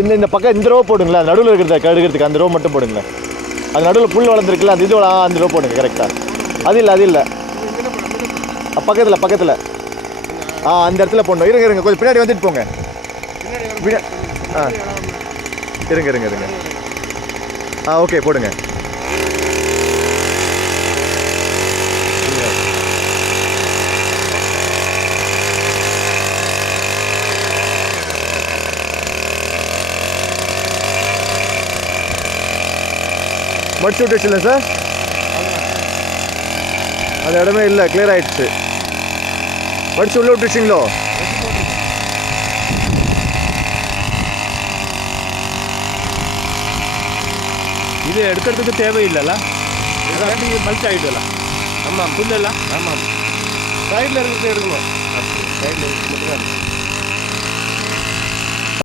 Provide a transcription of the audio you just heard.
இந்த பக்கம் இந்த ரோ போடுங்களேன், அந்த நடுவில் இருக்கிறத எடுக்கிறதுக்கு அந்த ரோ மட்டும் போடுங்களேன். அது நடுவில் புல் வளர்ந்துருக்குல்ல, அந்த இது அந்த ரோ போடுங்க கரெக்டாக. அது இல்லை பக்கத்தில் அந்த இடத்துல போடணும். இருங்க கொஞ்சம் பின்னாடி வந்துட்டு போங்க. இருங்க ஓகே போடுங்க. மடிச்சு விட்டுச்சு இல்லை சார்? அது இடமே இல்லை, கிளியர் ஆகிடுச்சு. மடிச்சு உள்ள விட்டுச்சிங்களோ? இது எடுக்கிறதுக்கு தேவையில்லைல்ல, மல்ச் ஆகிடும்ல. ஆமாம் புல்லெல்லாம். ஆமாம் சைடில் இருக்கிறது எடுக்கணும். சைடில் இருக்கிறது மட்டும் தான்.